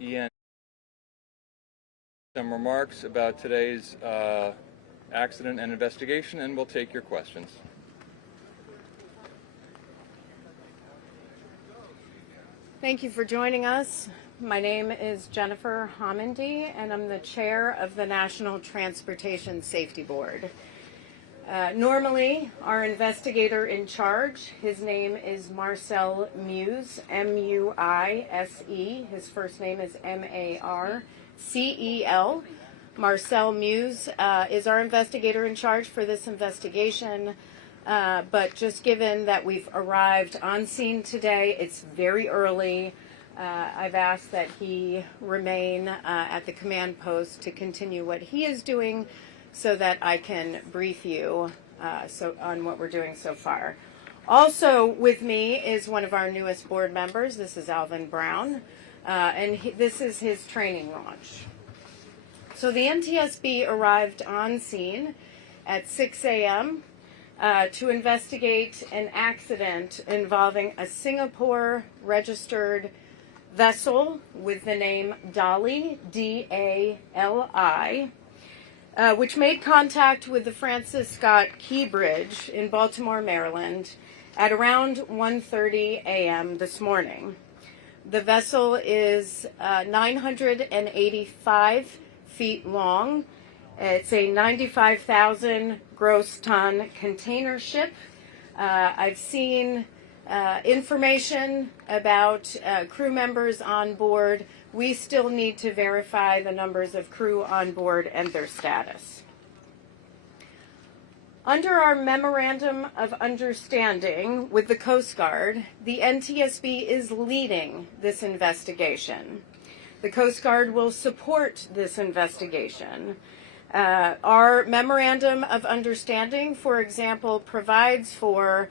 Ian, some remarks about today's accident and investigation, and we'll take your questions. Thank you for joining us. My name is Jennifer Homendy, and I'm the chair of the National Transportation Safety Board. Normally, our investigator in charge, his name is Marcel Muse, M-U-I-S-E. His first name is M-A-R-C-E-L. Marcel Muse is our investigator in charge for this investigation. But just given that we've arrived on scene today, it's very early. I've asked that he remain at the command post to continue what he is doing so that I can brief you on what we're doing so far. Also with me is one of our newest board members. This is Alvin Brown, and this is his training launch. So the NTSB arrived on scene at 6 a.m. To investigate an accident involving a Singapore-registered vessel with the name Dali, D-A-L-I, which made contact with the Francis Scott Key Bridge in Baltimore, Maryland, at around 1:30 a.m. this morning. The vessel is 985 feet long. It's a 95,000 gross ton container ship. I've seen information about crew members on board. We still need to verify the numbers of crew on board and their status. Under our Memorandum of Understanding with the Coast Guard, the NTSB is leading this investigation. The Coast Guard will support this investigation. Our Memorandum of Understanding, for example, provides for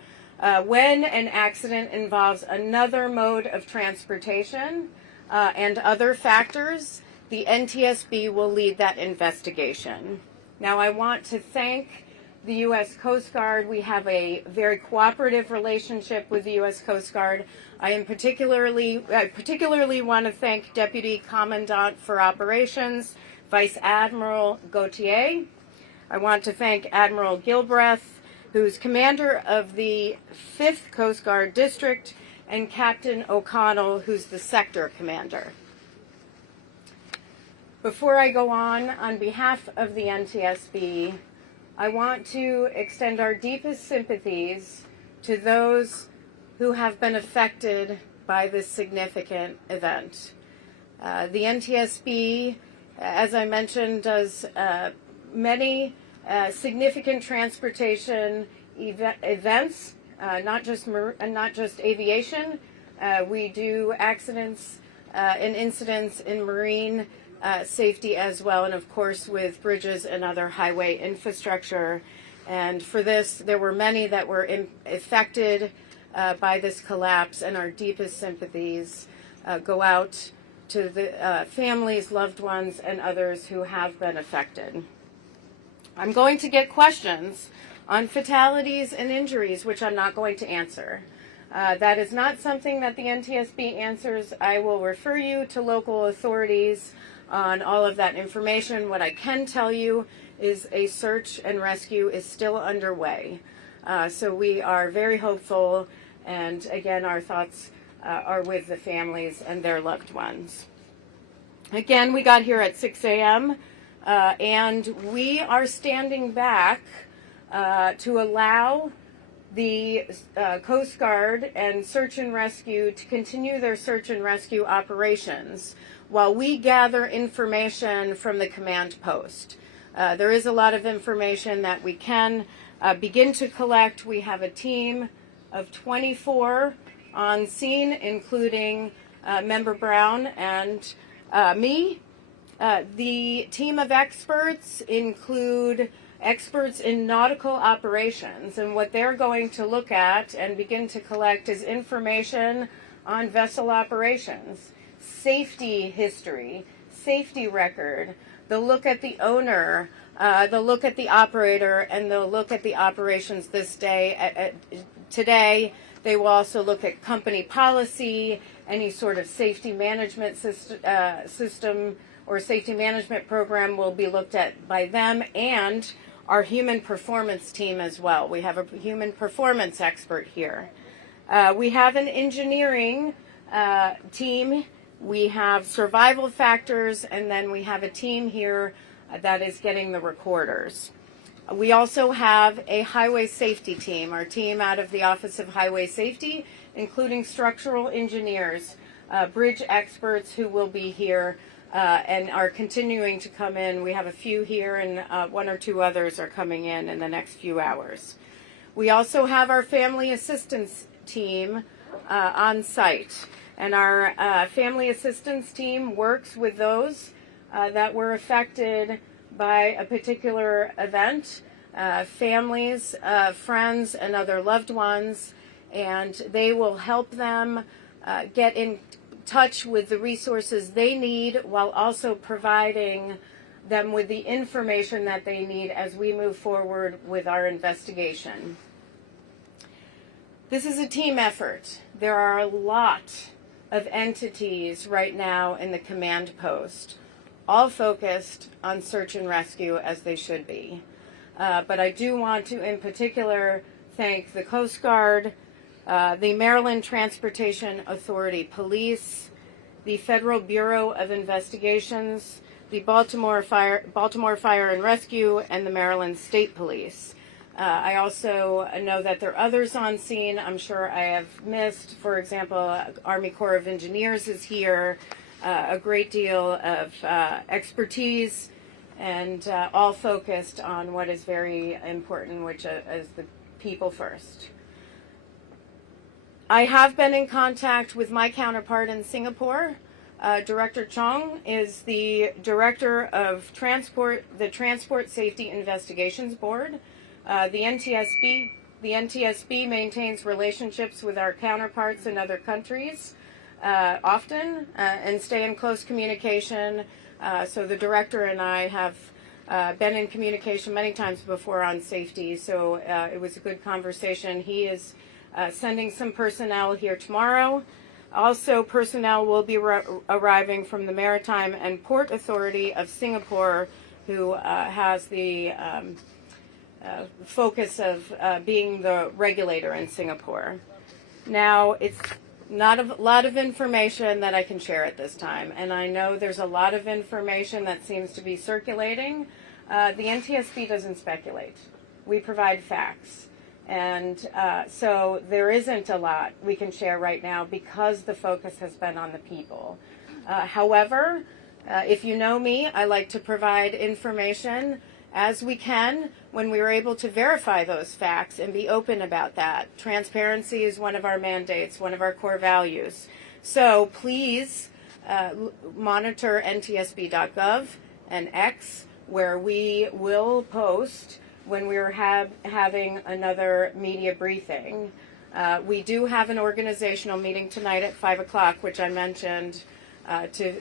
when an accident involves another mode of transportation and other factors, the NTSB will lead that investigation. Now, I want to thank the U.S. Coast Guard. We have a very cooperative relationship with the U.S. Coast Guard. I particularly want to thank Deputy Commandant for Operations, Vice Admiral Gautier. I want to thank Admiral Gilbreth, who's commander of the 5th Coast Guard District, and Captain O'Connell, who's the sector commander. Before I go on behalf of the NTSB, I want to extend our deepest sympathies to those who have been affected by this significant event. The NTSB, as I mentioned, does many significant transportation events, not just aviation. We do accidents and incidents in marine safety as well, and of course with bridges and other highway infrastructure. And for this, there were many that were affected by this collapse, and our deepest sympathies go out to the families, loved ones, and others who have been affected. I'm going to get questions on fatalities and injuries, which I'm not going to answer. That is not something that the NTSB answers. I will refer you to local authorities on all of that information. What I can tell you is a search and rescue is still underway. So we are very hopeful, and again, our thoughts are with the families and their loved ones. Again, we got here at 6 a.m. And we are standing back to allow the Coast Guard and Search and Rescue to continue their search and rescue operations while we gather information from the command post. There is a lot of information that we can begin to collect. We have a team of 24 on scene, including Member Brown and me. The team of experts include experts in nautical operations, and what they're going to look at and begin to collect is information on vessel operations, safety history, safety record. They'll look at the owner, they'll look at the operator, and they'll look at the operations this day, today, They will also look at company policy, any sort of safety management system or safety management program will be looked at by them, and our human performance team as well. We have a human performance expert here. We have an engineering team. We have survival factors, and then we have a team here that is getting the recorders. We also have a highway safety team, our team out of the Office of Highway Safety, including structural engineers, bridge experts who will be here and are continuing to come in. We have a few here, and one or two others are coming in the next few hours. We also have our family assistance team on site, and our family assistance team works with those that were affected by a particular event, families, friends, and other loved ones, and they will help them get in touch with the resources they need while also providing them with the information that they need as we move forward with our investigation. This is a team effort. There are a lot of entities right now in the command post, all focused on search and rescue as they should be. But I do want to in particular thank the Coast Guard, the Maryland Transportation Authority Police, the Federal Bureau of Investigations, the Baltimore Fire and Rescue, and the Maryland State Police. I also know that there are others on scene I'm sure I have missed. For example, Army Corps of Engineers is here, a great deal of expertise, and all focused on what is very important, which is the people first. I have been in contact with my counterpart in Singapore. Director Chong is the director of the Transport Safety Investigations Board. The NTSB maintains relationships with our counterparts in other countries often and stay in close communication. So the director and I have been in communication many times before on safety, so it was a good conversation. He is sending some personnel here tomorrow. Also, personnel will be arriving from the Maritime and Port Authority of Singapore, who has the focus of being the regulator in Singapore. Now, it's not a lot of information that I can share at this time, and I know there's a lot of information that seems to be circulating. The NTSB doesn't speculate. We provide facts. And so there isn't a lot we can share right now because the focus has been on the people. However, if you know me, I like to provide information as we can when we are able to verify those facts and be open about that. Transparency is one of our mandates, one of our core values. So please monitor ntsb.gov and X, where we will post when we're having another media briefing. We do have an organizational meeting tonight at 5 o'clock, which I mentioned, to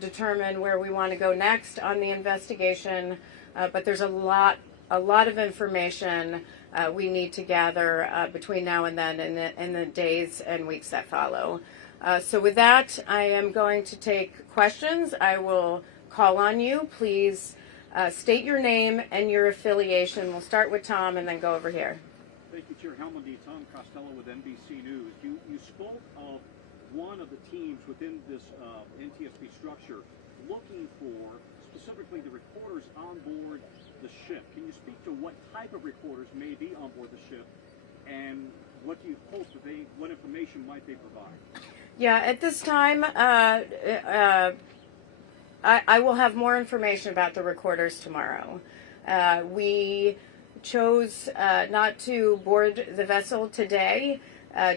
determine where we want to go next on the investigation. But there's a lot of information we need to gather between now and then in the days and weeks that follow. So with that, I am going to take questions. I will call on you. Please state your name and your affiliation. We'll start with Tom and then go over here. Thank you, Chair Helmandy. Tom Costello with NBC News. You spoke of one of the teams within this NTSB structure looking for specifically the recorders on board the ship. Can you speak to what type of recorders may be on board the ship, and what do you hope that what information might they provide? Yeah, at this time, I will have more information about the recorders tomorrow. We chose not to board the vessel today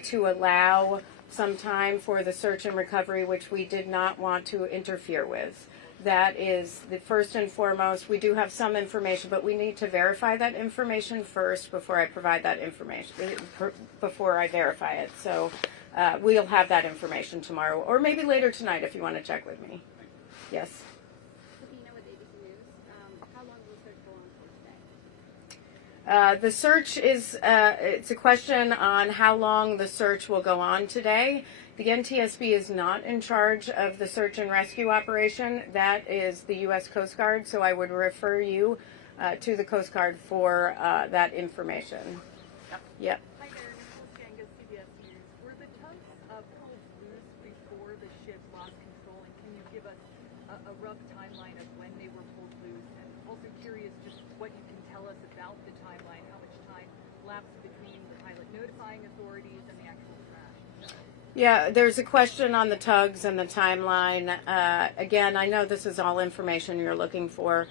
to allow some time for the search and recovery, which we did not want to interfere with. That is the first and foremost. We do have some information, but we need to verify that information first before I provide that information, before I verify it. So we'll have that information tomorrow, or maybe later tonight if you want to check with me. Yes? With ABC News, how long will the search go on for today? The search is, it's a question on how long the search will go on today. The NTSB is not in charge of the search and rescue operation. That is the U.S. Coast Guard, so I would refer you to the Coast Guard for that information. Yep. Hi there, Nicole Shangas, CBS News. Were the tugs pulled loose before the ship lost control, and can you give us a rough timeline of when they were pulled loose? And also curious just what you can tell us about the timeline, how much time lapsed between the pilot notifying authorities and the actual crash? Yeah, there's a question on the tugs and the timeline. Again, I know this is all information you're looking for.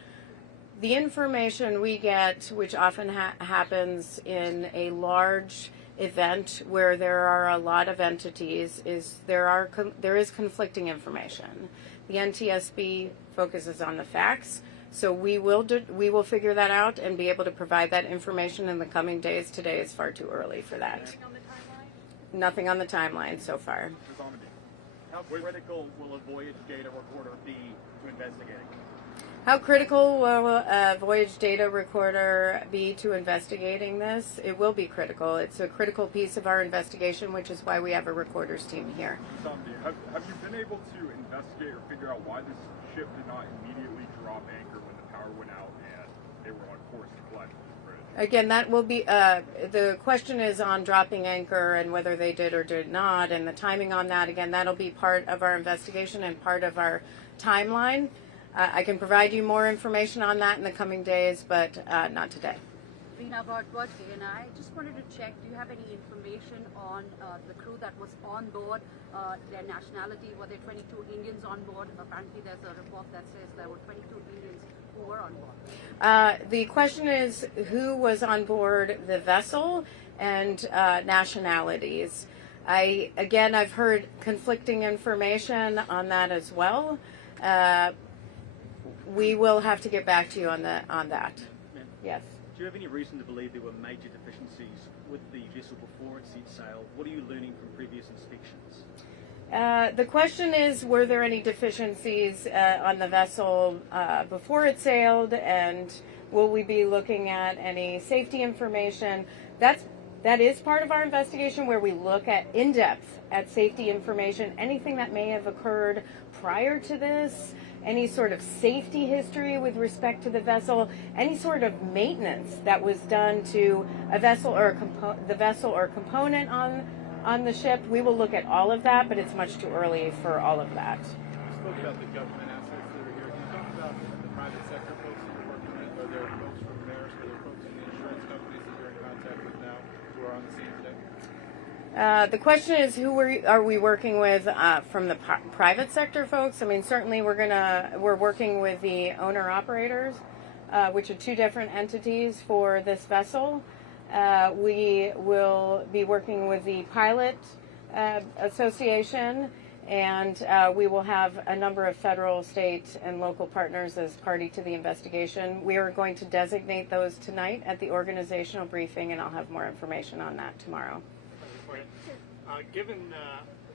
The information we get, which often happens in a large event where there are a lot of entities, is there is conflicting information. The NTSB focuses on the facts, so we will figure that out and be able to provide that information in the coming days. Today is far too early for that. Anything on the timeline? Nothing on the timeline so far. How critical will a voyage data recorder be to investigating? How critical will a voyage data recorder be to investigating this? It will be critical. It's a critical piece of our investigation, which is why we have a recorder's team here. Have you been able to investigate or figure out why this ship did not immediately drop anchor when the power went out and they were on course to collide with the bridge? Again, that will be, the question is on dropping anchor and whether they did or did not, and the timing on that. Again, that'll be part of our investigation and part of our timeline. I can provide you more information on that in the coming days, but not today. Rena, about what I just wanted to check, do you have any information on the crew that was on board, their nationality? Were there 22 Indians on board? Apparently there's a report that says there were 22 Indians who were on board. The question is who was on board the vessel and nationalities. I've heard conflicting information on that as well. We will have to get back to you on that. Yes. Do you have any reason to believe there were major deficiencies with the vessel before it set sail? What are you learning from previous inspections? The question is, were there any deficiencies on the vessel before it sailed, and will we be looking at any safety information? That is part of our investigation, where we look at in depth at safety information, anything that may have occurred prior to this, any sort of safety history with respect to the vessel, any sort of maintenance that was done to a vessel or the vessel or component on the ship. We will look at all of that, but it's much too early for all of that. You spoke about the government assets that are here. Can you talk about the private sector folks that you're working with? Are there folks from Maris? Are there folks in the insurance companies that you're in contact with now who are on the scene today? The question is, who are we working with from the private sector folks? I mean, certainly we're working with the owner-operators, which are two different entities for this vessel. We will be working with the Pilot Association, and we will have a number of federal, state, and local partners as party to the investigation. We are going to designate those tonight at the organizational briefing, and I'll have more information on that tomorrow. Given,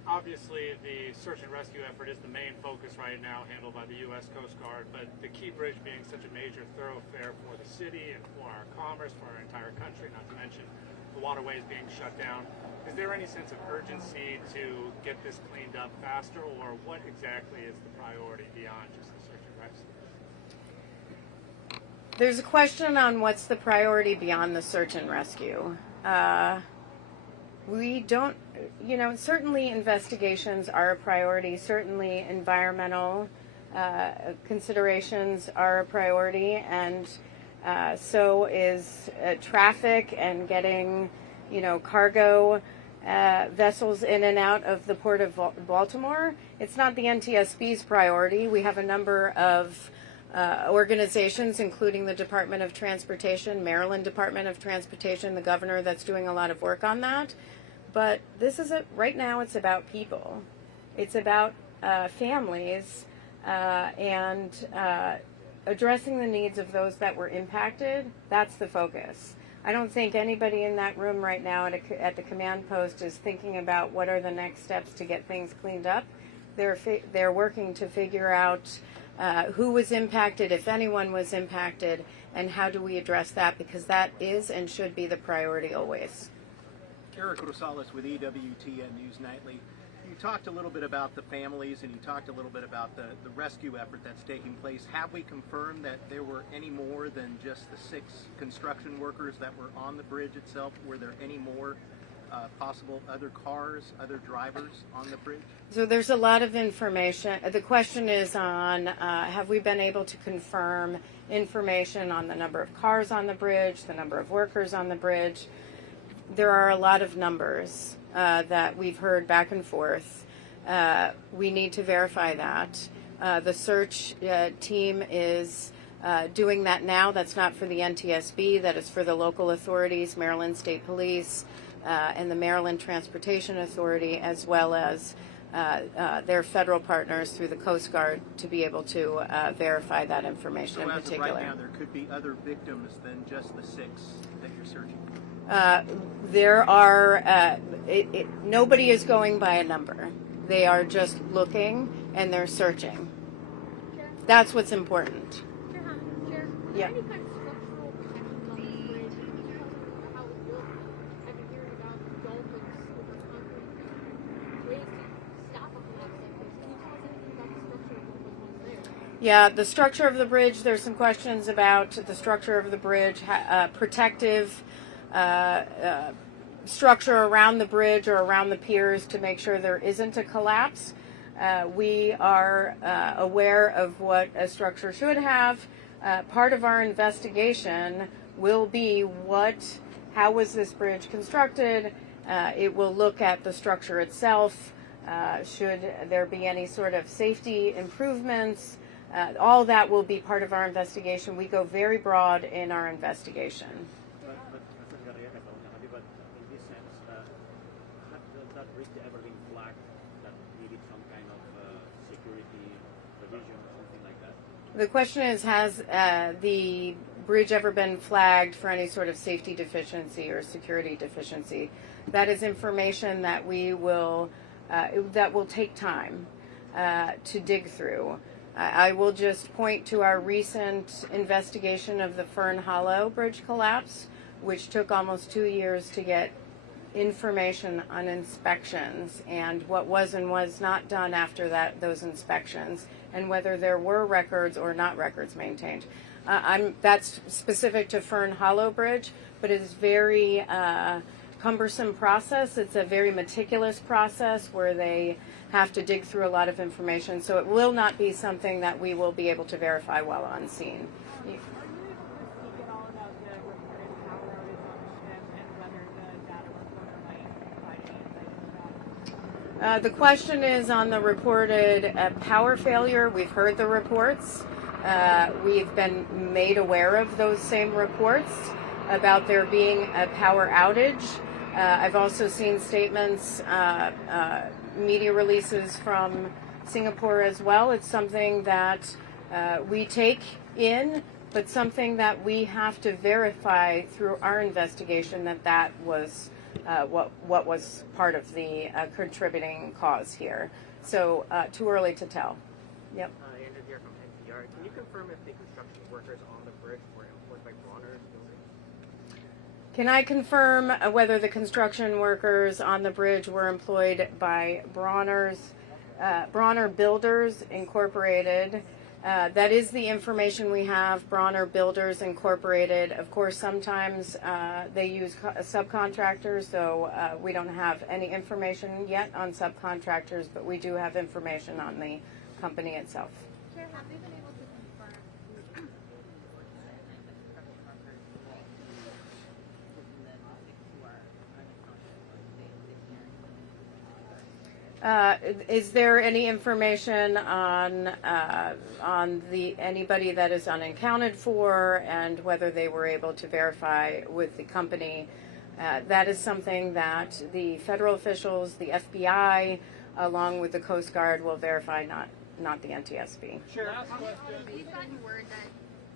obviously, the search and rescue effort is the main focus right now, handled by the U.S. Coast Guard, but the Key Bridge being such a major thoroughfare for the city and for our commerce, for our entire country, not to mention the waterways being shut down, is there any sense of urgency to get this cleaned up faster, or what exactly is the priority beyond just the search and rescue? There's a question on what's the priority beyond the search and rescue. We don't, certainly investigations are a priority. Certainly environmental considerations are a priority, and so is traffic and getting, cargo vessels in and out of the port of Baltimore. It's not the NTSB's priority. We have a number of organizations, including the Department of Transportation, Maryland Department of Transportation, the governor, that's doing a lot of work on that. But this is right now it's about people. It's about families and addressing the needs of those that were impacted. That's the focus. I don't think anybody in that room right now at the command post is thinking about what are the next steps to get things cleaned up. They're working to figure out who was impacted, if anyone was impacted, and how do we address that, because that is and should be the priority always. Eric Rosales with EWTN News Nightly. You talked a little bit about the families and you talked a little bit about the rescue effort that's taking place. Have we confirmed that there were any more than just the 6 construction workers that were on the bridge itself? Were there any more possible other cars, other drivers on the bridge? So there's a lot of information. The question is on have we been able to confirm information on the number of cars on the bridge, the number of workers on the bridge. There are a lot of numbers that we've heard back and forth. We need to verify that. The search team is doing that now. That's not for the NTSB. That is for the local authorities, Maryland State Police, and the Maryland Transportation Authority, as well as their federal partners through the Coast Guard, to be able to verify that information so in as particular. of right now, there could be other victims than just the 6 that you're searching for. There are, nobody is going by a number. They are just looking and they're searching. That's what's important. Yeah. Any kind of structural protection on the bridge? How it looks? I've been hearing about dolphins over concrete ways to stop a collapse like this. Can you tell us anything about the structure of what was once there? Yeah, the structure of the bridge, there's some questions about the structure of the bridge, protective structure around the bridge or around the piers to make sure there isn't a collapse. We are aware of what a structure should have. Part of our investigation will be how was this bridge constructed? It will look at the structure itself. Should there be any sort of safety improvements? All that will be part of our investigation. We go very broad in our investigation. But in this sense, has that bridge ever been flagged that needed some kind of security provision or something like that? The question is, has the bridge ever been flagged for any sort of safety deficiency or security deficiency? That is information that we will that will take time to dig through. I will just point to our recent investigation of the Fern Hollow bridge collapse, which took almost 2 years to get information on inspections and what was and was not done after those inspections, and whether there were records or not records maintained. That's specific to Fern Hollow Bridge, but it is very cumbersome process. It's a very meticulous process where they have to dig through a lot of information, so it will not be something that we will be able to verify while on scene. Are you able to speak at all about the reported power outage on the ship and whether the data reporter might provide any insight into that? The question is on the reported power failure. We've heard the reports. We've been made aware of those same reports about there being a power outage. I've also seen statements, media releases from Singapore as well. It's something that we take in, but something that we have to verify through our investigation that was what was part of the contributing cause here. So too early to tell. Yep. Andrew here from NPR. Can you confirm if the construction workers on the bridge were employed by Bronner's building? Can I confirm whether the construction workers on the bridge were employed by Bronner Builders Incorporated? That is the information we have. Bronner Builders Incorporated. Of course, sometimes they use subcontractors, so we don't have any information yet on subcontractors, but we do have information on the company itself. Chair, have they been able to confirm? Is there any information on anybody that is unaccounted for and whether they were able to verify with the company? That is something that the federal officials, the FBI, along with the Coast Guard, will verify, not the NTSB. We've gotten word that,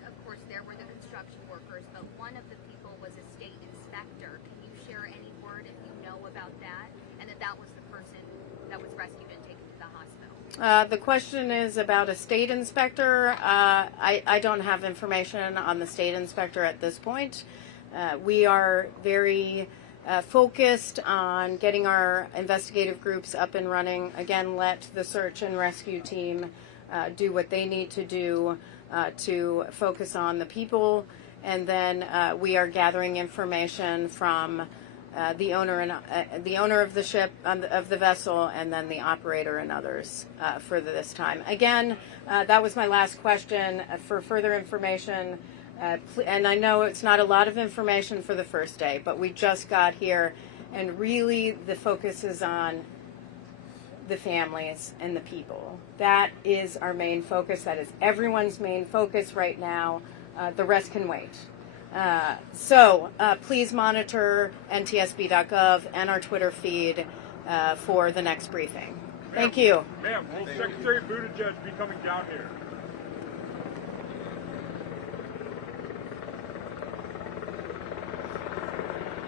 of course, there were the construction workers, but one of the people was a state inspector. Can you share any word if you know about that? And that was the person that was rescued and taken to the hospital? The question is about a state inspector. I don't have information on the state inspector at this point. We are very focused on getting our investigative groups up and running. Again, let the search and rescue team do what they need to do to focus on the people. And then we are gathering information from the owner of the ship, of the vessel, and then the operator and others for this time. Again, that was my last question. For further information, and I know it's not a lot of information for the first day, but we just got here, and really the focus is on the families and the people. That is our main focus. That is everyone's main focus right now. The rest can wait. So please monitor ntsb.gov and our Twitter feed for the next briefing. Thank you. Ma'am, will Secretary Buttigieg be coming down here?